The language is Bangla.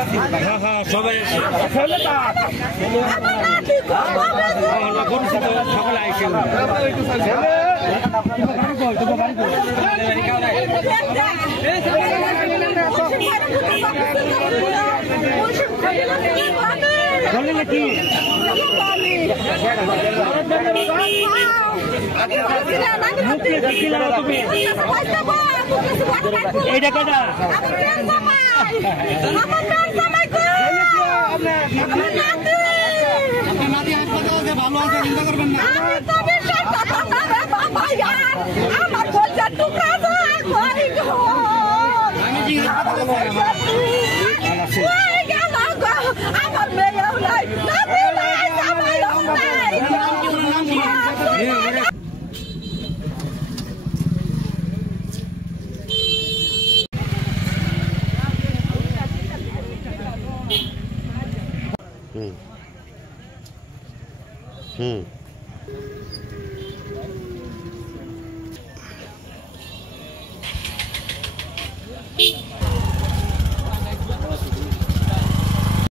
হ্যাঁ সবাই সকলে আইসে নাকি এইটা কেটা ভালো আছে চিন্তা করবেন না হুম